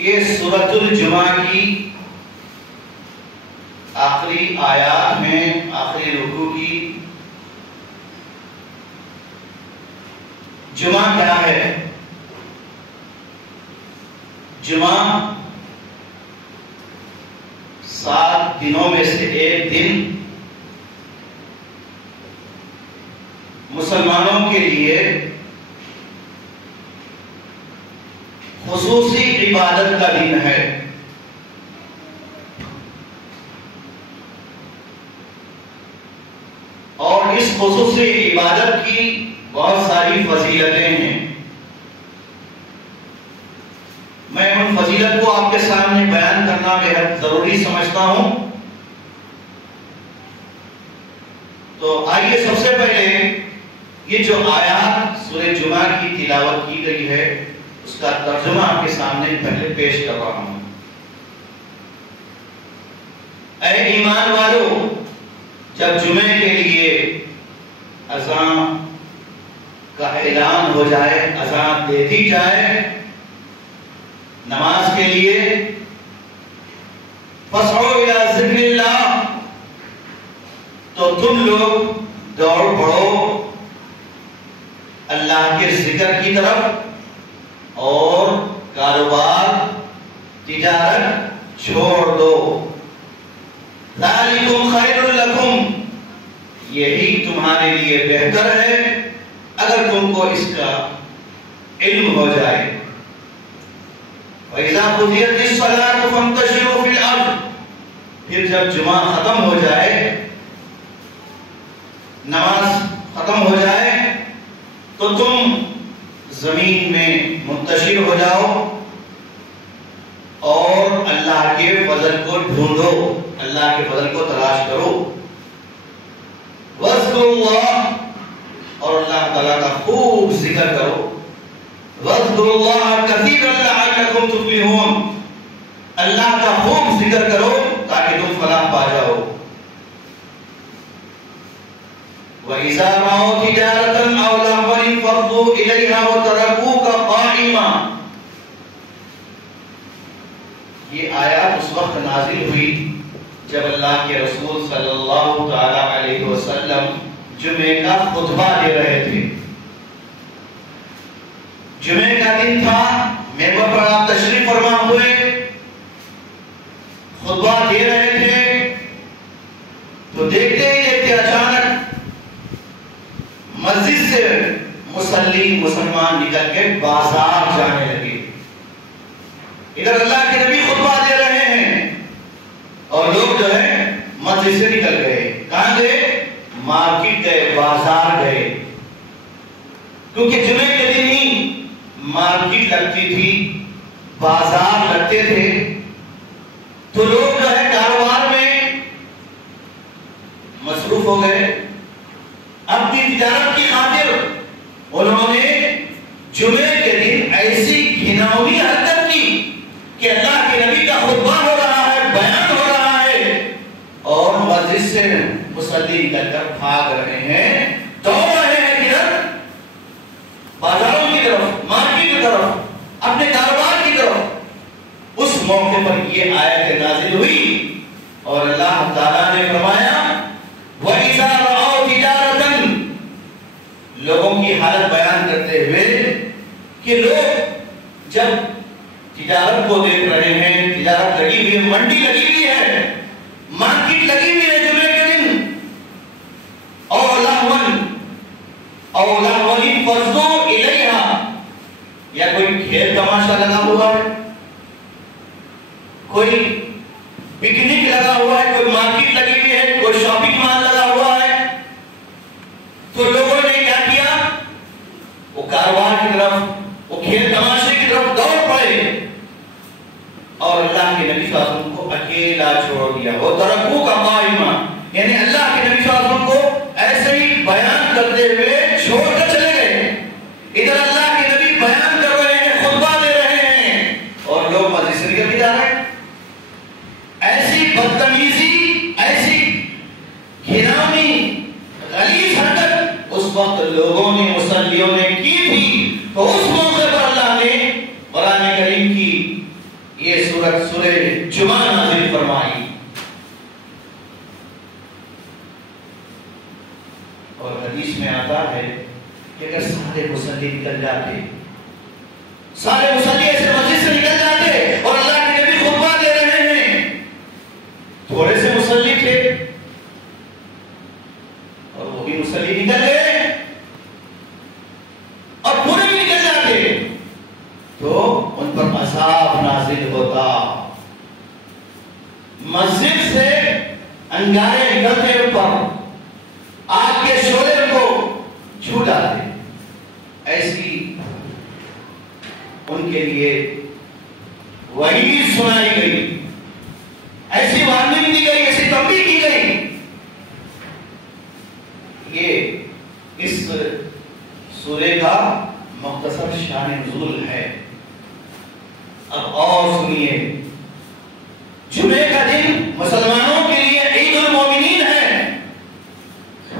یہ سورۃ الجمعہ کی آخری آیات میں آخری رکوع کی. جمعہ کیا ہے؟ جمعہ 7 دنوں میں سے ایک دن مسلمانوں کے لیے خصوصی عبادت کا دن ہے. اور اس خصوصی عبادت کی بہت ساری فضیلتیں ہیں. میں ان فضیلت کو آپ کے سامنے بیان کرنا بہت ضروری سمجھتا ہوں. تو آئیے سب سے پہلے یہ جو آیات سورہ جمعہ کی تلاوت کی گئی ہے اس کا ترجمہ آپ کے سامنے پہلے پیش کر رہا ہوں. اے ایمان والو، جب جمعے کے لیے اذان کا اعلان ہو جائے، اذان دے دی جائے نماز کے لیے، فَاسْعُوا إِلَىٰ ذِكْرِ اللَّهِ، تو تم لوگ دوڑ پڑو اللہ کے ذکر کی طرف اور کاروبار تجارت چھوڑ دو. ذَلِكُمْ خَيْرٌ لَكُمْ، یہی تمہارے لیے بہتر ہے اگر تم کو اس کا علم ہو جائے. وَإِذَا قُضِيَتِ الصَّلَاةُ فَانتَشِرُوا فِي الْأَرْضِ، پھر جب جمعہ ختم ہو جائے، نماز ختم ہو جائے تو تم زمین میں منتشر ہو جاؤ اور اللہ کے فضل کو ڈھونڈو، اللہ کے فضل کو تلاش کرو. وَاذْكُرُوا اللَّهَ، اور اللہ تعالیٰ کا خوب ذکر کرو. وَاذْكُرُوا اللَّهَ كَثِيرًا لَعَلَّكُمْ تُفْلِحُونَ، اللہ کا خوب ذکر کرو تاکہ تم فلاح پا جاؤ. وَإِذَا رَأَوْا تِجَارَةً أَوْ لَهْوًا انفَضُّوا إِلَيْهَا وَتَرَكُوكَ قَائِمًا. یہ آیات اس وقت نازل ہوئی جب اللہ کے رسول صلی اللہ تعالی علیہ وسلم جمعے کا خطبہ دے رہے تھے. جمعے کا دن تھا، ممبر پر آپ تشریف فرما ہوئے، خطبہ دے رہے تھے، تو دیکھتے ہی دیکھتے اچانک مسجد سے مصلی مسلمان نکل کے بازار جانے لگے. ادھر اللہ کے نبی خطبہ دے رہے ہیں اور لوگ جو ہے مسجد سے نکل گئے. کہاں گئے؟ مارکیٹ گئے، بازار گئے، کیونکہ جمعے کے دن ہی مارکیٹ لگتی تھی، بازار لگتے تھے. تو لوگ جو ہے کاروبار میں مصروف ہو گئے. اپنی تجارت کی خاطر انہوں نے جمعے کے دن ایسی گھناؤنی حرکت کی کہ اللہ کے نبی کا خطبہ ہو رہا ہے، بیان ہو رہا ہے، اور مسجد سے مصلی نکل کر بھاگ رہے ہیں، دوڑ رہے ہیں کدھر؟ بازاروں کی طرف، مارکیٹ کی طرف، اپنے کاروبار کی طرف. اس موقع پر یہ آیت نازل ہوئی اور اللہ تعالیٰ نے فرمایا وَإِذَا رَأَوْا تِجَارَةً، لوگوں کی حالت بیان کرتے ہوئے کہ لوگ جب تجارت کو دیکھ رہے ہیں، تجارت لگی ہوئی ہے، منڈی لگی ہوئی ہے، مارکیٹ لگی ہوئی ہے جمعے کے دن، أَوْ لَهْوًا انفَضُّوا إِلَيْهَا، یا کوئی کھیل تماشا لگا ہوا ہے، کوئی پکنک لگا ہوا ہے، کوئی مارکیٹ لگی ہوئی ہے، کوئی شاپنگ مال لگا ہوا ہے، تو لوگوں نے کیا کیا؟ وہ کاروبار کی طرف، وہ کھیل تماشے کی طرف دوڑ پڑے اور اللہ کے نبی صلی اللہ علیہ وسلم کو اکیلا چھوڑ دیا. وہ ترکوک قائما، یعنی اللہ کے نبی صلی اللہ علیہ وسلم کو ایسے ہی بیان کرتے ہوئے چھوڑ کر چلے گئے. ادھر اللہ کے نبی بیان کر رہے ہیں، خطبہ دے رہے ہیں، اور لوگ مسجد سے نکل کے جا رہے ہیں. ایسی بدتمیزی، ایسی گھناؤنی غلیظ حرکت اس وقت لوگوں نے، مصلیوں نے کی تھی. تو اس موقع پر اللہ نے قرآن کریم کی یہ سورہ جمعہ نازل فرمائی. اور حدیث میں آتا ہے کہ اگر سارے مصلی نکل جاتے، سارے مصلی ایسے مسجد سے نکل جاتے اور اللہ کے نبی خطبہ دے رہے ہیں، تھوڑے سے مصلی تھے اور وہ بھی مصلی نکل گئے اور پورے بھی نکل جاتے تو ان پر عذاب نازل ہوتا. مسجد سے انگارے نکلتے ان پر، آگ کے شعلے ان کو چھو ڈالتے. ایسی ان کے لیے وعید سنائی گئی، ایسی وارننگ دی گئی، ایسی تنبیہ کی گئی. یہ اس سورے کا مختصر شان نزول ہے. اب اور سنیے، جمعے کا دن مسلمانوں کے لیے عید المومنین ہے.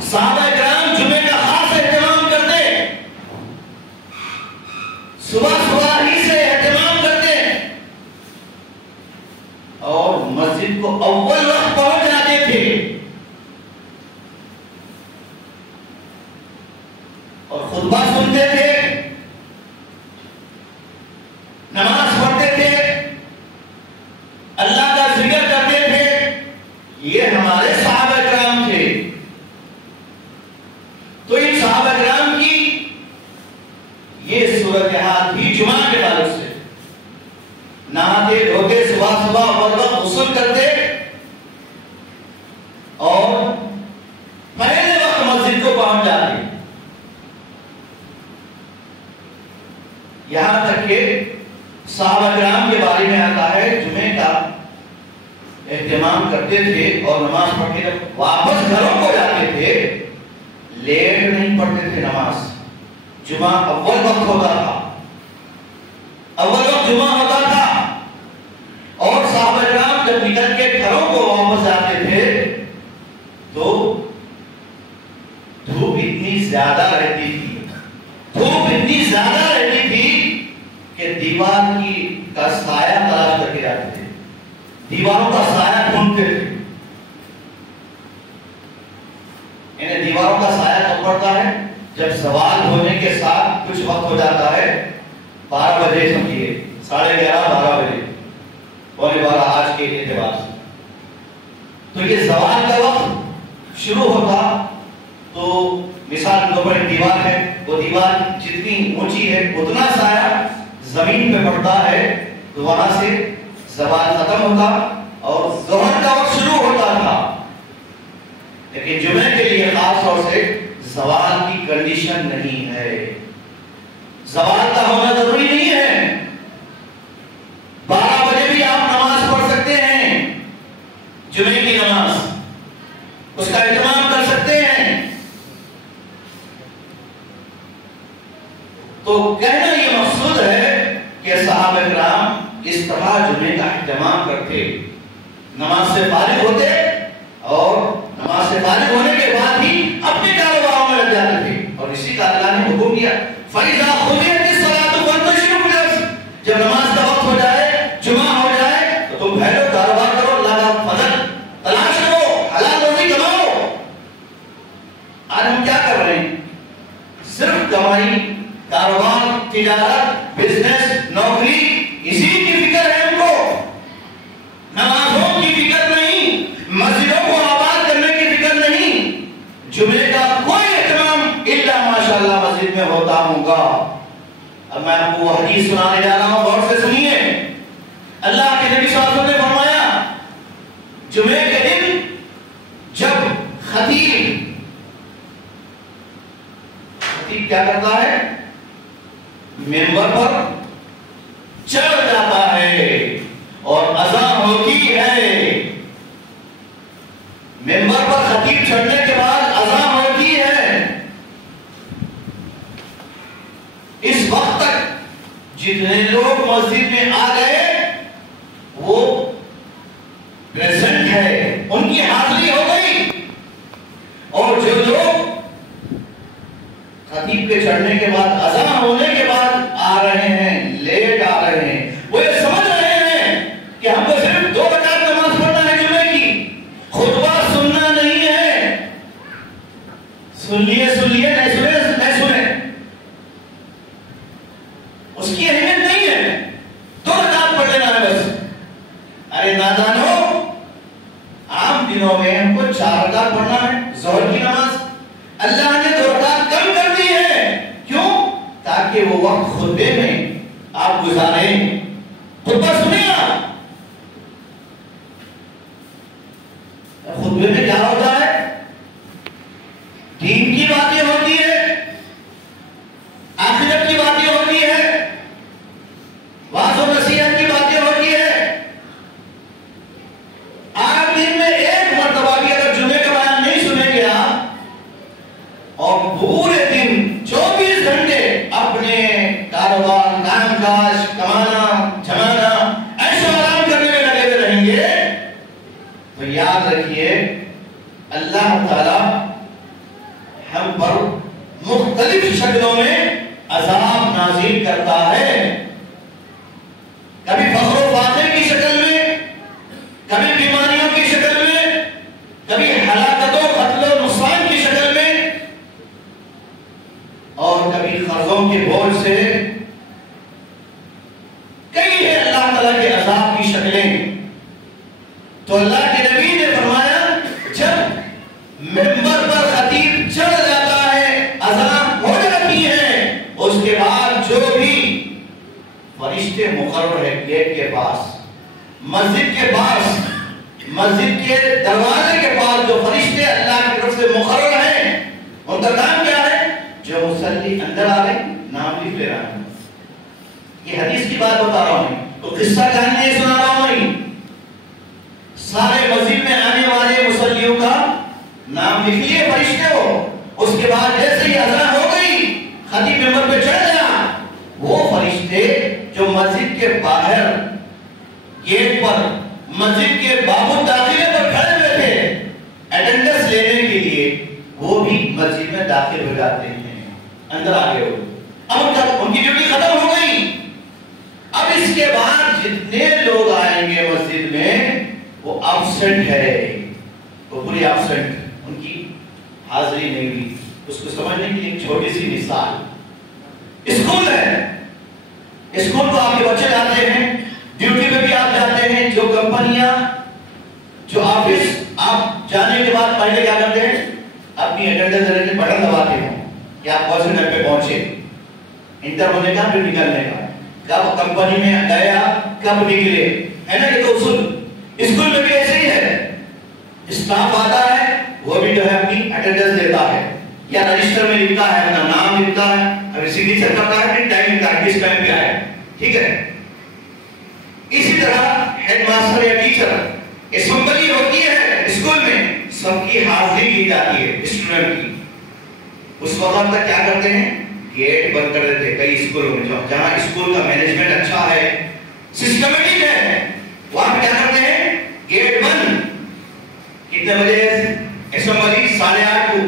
صحابہ کرام جمعے کا خاص اہتمام کرتے، صبح صبح ہی سے اہتمام کرتے اور مسجد کو اول وقت پہنچ جاتے تھے اور خطبہ سنتے تھے، نماز پڑھتے تھے، اللہ کا ذکر کرتے تھے. یہ ہمارے صحابہ کرام تھے. تو ان صحابہ کرام کی یہ صورتحال تھی جمعہ کے تعلق سے. نہاتے دھوتے صبح صبح وقت غسل کرتے اور پہلے وقت مسجد کو پہنچ جاتے. یہاں تک کہ صحابہ کرام کے بارے میں آتا ہے جمعے کا اہتمام کرتے تھے اور نماز پڑھ کے جب واپس گھروں کو جاتے تھے لیٹ نہیں پڑھتے تھے. نماز جمعہ اول وقت ہوتا تھا، اول وقت جمعہ ہوتا تھا اور صحابہ کرام جب نکل کے گھروں کو واپس جاتے تھے تو دھوپ اتنی زیادہ رہتی تھی، دھوپ اتنی زیادہ رہتی تھی کہ دیوار کا سایہ تلاش کر کے جاتے تھے، دیواروں کا سایہ ڈھونڈتے تھے. انہیں دیواروں کا سایہ کب پڑتا ہے؟ جب زوال ہونے کے ساتھ کچھ وقت ہو جاتا ہے، 12 بجے سمجھیے، 11:30 12 بجے، پونے 12 آج کے اعتبار سے. تو یہ زوال کا وقت شروع ہوتا تو مثال کے اوپر ایک دیوار ہے، وہ دیوار جتنی اونچی ہے اتنا سایہ زمین پہ پڑتا ہے، تو وہاں سے زوال ختم ہوتا اور ظہر کا وقت شروع ہوتا تھا. لیکن جمعے کے لیے خاص طور سے زوال کی کنڈیشن نہیں ہے، زوال کا ہونا ضروری نہیں ہے. 12 بجے بھی آپ نماز پڑھ سکتے ہیں، جمعے کی نماز، اس کا اہتمام کر سکتے ہیں. تو کہنا یہ مقصود ہے کہ صحابہ کرام اس طرح جمعے کا اہتمام کرتے، نماز سے فارغ ہوتے اور نماز سے فارغ ہونے کے بعد ہی اپنے کاروباروں میں لگ جاتے تھے. اور اسی کا اللہ نے حکم دیا، فَإِذَا قُضِيَتِ الصَّلَاةُ فَانتَشِرُوا فِي الْأَرْضِ، جب نماز کا وقت ہو جائے، جمعہ ہو جائے تو تم پھیلو، کاروبار کرو، اللہ کا فضل تلاش کرو، حلال روزی کماؤ. آج ہم کیا کر رہے ہیں؟ صرف کمائی، کاروبار، تجارت، بزنس، نوکری، اسی کی فکر ہے ہم کو. نمازوں کی فکر نہیں، مسجدوں کو آباد کرنے کی فکر نہیں. جمعے کا کوئی اہتمام الا ماشاءاللہ مسجد میں ہوتا ہوگا. اب میں آپ کو وہ حدیث سنانے جا رہا ہوں، غور سے سنیے. اللہ کے نبی صلی اللہ علیہ وسلم نے فرمایا جمعے کے دن جب خطیب کیا کرتا ہے؟ منبر پر چڑھ جاتا ہے اور اذان ہوتی ہے. منبر پر خطیب چڑھنے کے بعد اذان ہوتی ہے. اس وقت تک جتنے لوگ مسجد میں آ گئے وہ پریزنٹ ہے، ان کی حاضری ہو گئی. اور جو لوگ خطیب کے چڑھنے کے بعد اذان ہونے کے بعد آ رہے ہیں، لیٹ آ رہے ہیں، وہ یہ سمجھ رہے ہیں خطبہ سنیں آپ، خطبے میں کیا ہوتا ہے؟ دین کی باتیں ہوتی ہے، آخرت کی باتیں ہوتی ہے، واعظ و نصیحت کی باتیں ہوتی ہے۔ آپ دن میں ایک مرتبہ بھی اگر جمعے کا بیان نہیں سنیں گے آپ، اور پورے دن 24 گھنٹے اپنے کاروبار، کام کاج، کمانا جمانا، ایسا آرام کرنے میں لگے ہوئے رہیں گے، تو یاد رکھیے اللہ تعالی ہم پر مختلف شکلوں میں عذاب نازل کرتا ہے، کبھی فقر و فاقے کی شکل میں، کبھی بیماریوں کی شکل میں، کبھی ہلاکت و قتل و نقصان کی شکل میں، اور کبھی قرضوں کے بوجھ سے۔ کئی ہے اللہ تعالیٰ کے عذاب کی شکلیں۔ تو اللہ کے نبی نے فرمایا جب منبر پر خطیب چڑھ جاتا ہے، اذان ہو جاتی ہے، اس کے بعد جو بھی فرشتے مقرر ہے گیٹ کے پاس، مسجد کے پاس، مسجد کے دروازے کے پاس جو فرشتے اللہ کی طرف سے مقرر ہیں، ان کا کام کیا ہے؟ جو مصلی اندر آ گئے نام لکھ لے رہا ہے۔ یہ حدیث کی بات بتا رہا ہوں، تو قصہ کہانی نہیں سنا رہا ہوں نہیں، سارے مسجد میں آنے والے مصلیوں کا نام لکھ لیے فرشتے ہو۔ اس کے بعد جیسے ہی اذان ہو گئی، خطیب منبر پہ چڑھ گیا، وہ فرشتے جو مسجد کے باہر گیٹ پر، مسجد کے باب داخلے پر کھڑے ہوئے تھے اٹینڈنس لینے کے لیے، وہ بھی مسجد میں داخل ہو جاتے ہیں، اندر آگے ہو۔ اب جب ان کی ڈیوٹی ختم ہو گئی، اب اس کے بعد جتنے لوگ آئیں گے مسجد میں وہ absent ہے، وہ پوری absent، ان کی حاضری نہیں ہوئی۔ اس کو سمجھنے کے لیے ایک چھوٹی سی مثال، اسکول ہے، اسکول تو آپ کے بچے جاتے ہیں، ڈیوٹی پہ بھی آپ جاتے ہیں، جو کمپنیاں، جو آفس، آپ جانے کے بعد پہلے کیا کرتے ہیں؟ اپنی اٹینڈنس دینے کے بٹن دباتے ہیں کہ آپ کون سے ٹائم پہ پہنچے، انٹر ہونے کا پھر نکلنے کا، کب کمپنی میں گیا کب نکلے، ہے نا؟ یہ تو اصول۔ اسکول میں بھی ایسے ہی ہے، اسٹاف آتا ہے، وہ بھی جو ہے اپنی اٹینڈنس دیتا ہے، یا رجسٹر میں لکھتا ہے، اپنا نام لکھتا ہے، ابھی سگنیچر کرتا ہے، پھر ٹائم لکھتا ہے، کس ٹائم پہ آئے، ٹھیک ہے؟ اسی طرح ہیڈ ماسٹر یا ٹیچر، اسمبلی ہوتی ہے اسکول میں، سب کی حاضری لی جاتی ہے اسٹوڈنٹ کی۔ اس وقت تک کیا کرتے ہیں؟ گیٹ بند کر دیتے ہیں کئی اسکولوں میں، جہاں اسکول کا مینجمنٹ اچھا ہے، سسٹمیٹک ہے، وہاں پہ کیا کرتے ہیں؟ گیٹ بند۔ کتنے بجے اسمبلی؟ 8:30 کو،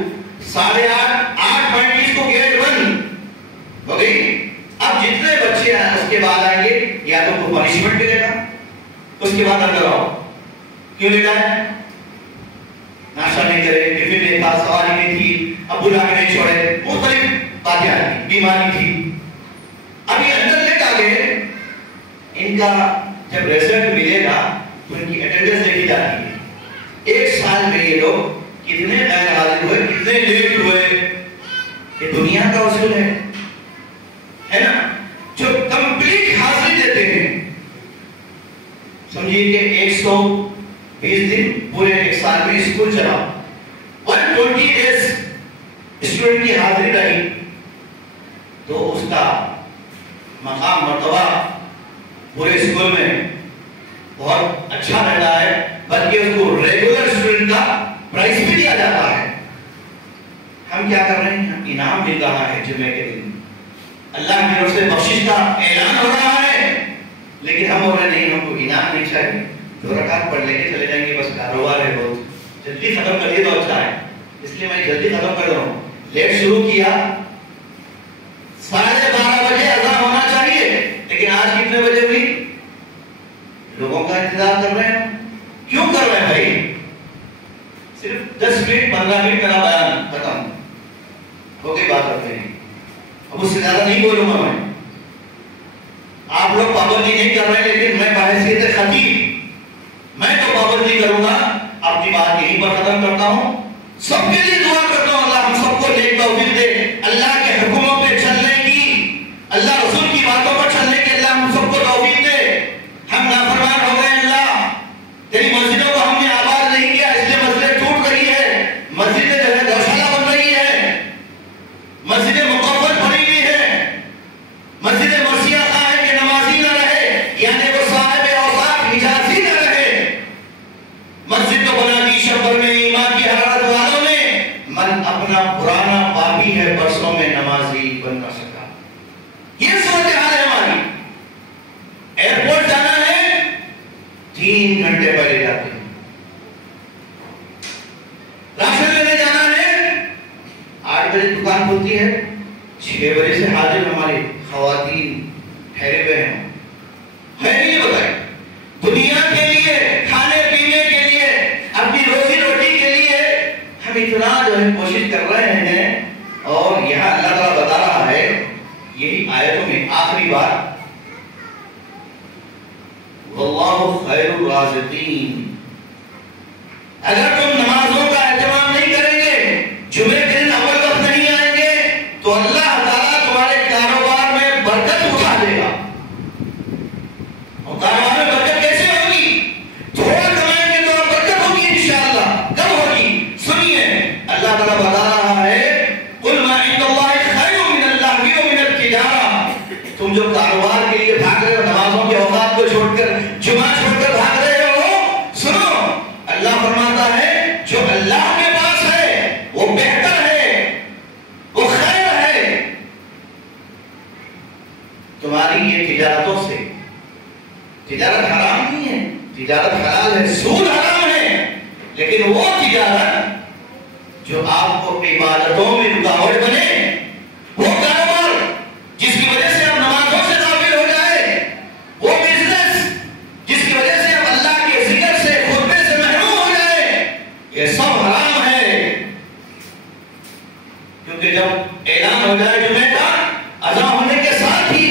8:30، 8:35 کو گیٹ بند ہو گئی۔ اب جتنے بچے ہیں اس کے بعد آئیں گے، یا تو کوئی پنشمنٹ ملے گا، اس کے بعد اندر آؤ۔ کیوں لیتا ہے؟ ناشتہ نہیں کرے، ٹفن نہیں تھا، سواری نہیں تھی، ابو لا کے نہیں چھوڑے، مختلف باتیں آتی، بیماری تھی۔ اب یہ اندر لے کے آگے ان کا جب ریزلٹ ملے گا تو ان کی اٹینڈنس دیکھی جاتی ہے، ایک سال میں یہ لوگ کتنے غیر حاضر ہوئے، کتنے لیٹ ہوئے۔ یہ دنیا کا اصول ہے نا؟ جو کمپلیٹ حاضری دیتے ہیں، سمجھیے کہ 120 دن پورے ایک سال میں اسکول چلا، 120 days اسٹوڈنٹ کی حاضری رہی، تو اس کا مقام مرتبہ پورے اسکول میں بہت اچھا رہتا ہے، بلکہ اس کو ریگولر اسٹوڈنٹ کا پرائز بھی دیا جاتا ہے۔ ہم کیا کر رہے ہیں؟ انعام مل رہا ہے جمعے کے دن، اللہ کی طرف سے بخشش کا اعلان ہو رہا ہے، لیکن ہم بول رہے نہیں، ہم کو انعام نہیں چاہیے، 2 رکعت پڑھ لے کے چلے جائیں گے، بس کاروبار ہے، بہت جلدی ختم کریے تو اچھا ہے، اس لیے میں جلدی ختم کر رہا ہوں۔ لیٹ شروع کیا، 12:30 بجے اذان ہونا چاہیے، لیکن آج کتنے بجے ہوئی؟ لوگوں کا انتظار کر رہے ہیں۔ کیوں کر رہے ہیں بھائی؟ صرف 10 منٹ 15 منٹ میرا بیان ختم ہو گئی، بات کرتے ہیں، اب اس سے زیادہ نہیں بولوں گا میں۔ آپ لوگ پابندی نہیں کر رہے، لیکن میں بحیثیت خطیب میں تو پابندی کروں گا، اپنی بات یہیں پر ختم کرتا ہوں۔ سب کے لیے دعا کرتا ہوں، اللہ ہم سب کو نیک توفیق دے، اللہ کے حکموں پہ چلنے کی، اللہ رسول کی باتوں پر چلنے کی اللہ ہم سب کو توفیق دے۔ 3 گھنٹے پہلے جاتے ہیں. راشن لینے جانا ہے 8 بجے دکان کھلتی ہے, 6 بجے سے حاضر ہماری خواتین ٹھہرے ہوئے ہیں. ہے نہیں بتائیں دنیا کے لیے, کھانے پینے کے لیے, اپنی روزی روٹی کے لیے ہم اتنا جو ہے کوشش کر رہے ہیں. اور یہاں اللہ تعالیٰ بتا رہا ہے یہی آیتوں میں آخری بات, واللہ خیر الرازقین. اگر تم نمازوں کا اہتمام نہیں کریں گے, جمعے کے دن اول وقت نہیں آئیں گے, تو اللہ تعالیٰ تمہارے کاروبار میں برکت اٹھا دے گا. اور کاروبار میں برکت کیسے ہوگی؟ تھوڑا کمائیں گے تو برکت ہوگی انشاءاللہ. کب ہوگی؟ سنیے اللہ تعالیٰ بتا رہا ہے قل ما عند اللہ خیر من اللہو ومن التجارہ. تم جو کاروبار کے لیے بھاگ رہے ہو, نمازوں کے اوقات کو چھوڑ کر, جمعہ چھوڑ کر بھاگ رہے ہو, سنو اللہ فرماتا ہے جو اللہ کے پاس ہے وہ بہتر ہے, وہ خیر ہے. تمہاری یہ تجارتوں سے, تجارت حرام نہیں ہے, تجارت حلال ہے, سود حرام ہے, لیکن وہ تجارت جو آپ کو عبادتوں میں رکاوٹ بنے, وہ کاروبار جس کی وجہ سے آپ نمازوں سے غافل ہو جائے, وہ بزنس جس کی وجہ سے آپ اللہ کے ذکر سے, خطبے سے محروم ہو جائے, یہ سب حرام ہے. کیونکہ جب اعلان ہو جائے جمعے کا اذان ہونے کے ساتھ ہی,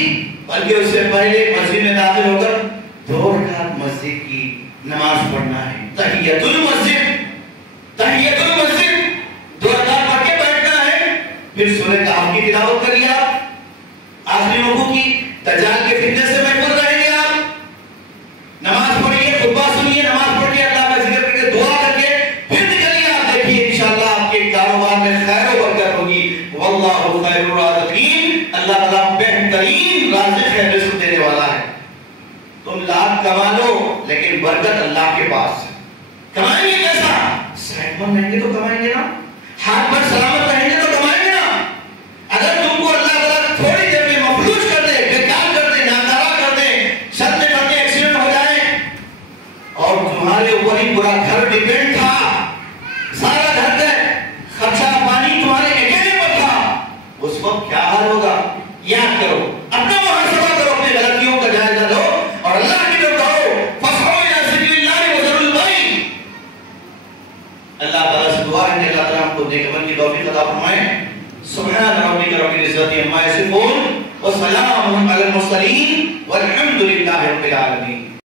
بلکہ اس سے پہلے مسجد میں داخل ہو کر 2 رکعت مسجد کی نماز پڑھنا ہے. تحیۃ المسجد, تحیۃ المسجد 2 رکعت پڑھ کے بیٹھنا ہے. پھر سورہ کہف کی تلاوت کریے آپ, آخری رکوع کی, دجال کے فتنے سے محفوظ رہیں گے آپ. نماز پڑھیے, خطبہ سنیے, نماز پڑھ کے اللہ کا ذکر کر کے دعا کر کے پھر نکلیے. آپ دیکھیے انشاءاللہ آپ کے کاروبار میں خیر و برکت ہوگی. واللہ خیر الرازقین. اللہ تعالیٰ بہترین رازق ہے, رزق دینے والا ہے. تم لاکھ کما لو لیکن برکت اللہ کے پاس ہے. کمائیں گے کیسا؟ صحت مند رہیں گے تو کمائیں گے نا, ہاتھ پر سلامت رہیں گے تو کمائیں گے نا. اگر تم کو اللہ تعالیٰ تھوڑی دیر میں مفلوج کر دے, بیکار کر دے, ناکارہ کر دے, چلتے چلتے ایکسیڈنٹ ہو جائے, اور تمہارے اوپر ہی پورا گھر ڈیپینڈ تھا, سارا گھر کا خرچہ پانی تمہارے اکیلے پر تھا, اس وقت کیا حال ہوگا؟ یاد کرو, اپنا محاسبہ کرو, اپنی غلطیوں کا جائزہ لو اور اللہ کی طرف آؤ. فاسعوا الی سبیل اللہ وذروا البیع. اللہ تعالیٰ سے دعا ہے کہ اللہ تعالیٰ ہم کو نیک عمل کی توفیق عطا فرمائے. سبحان ربک رب العزت عما یصفون وسلام علی المرسلین والحمد للہ رب العالمین.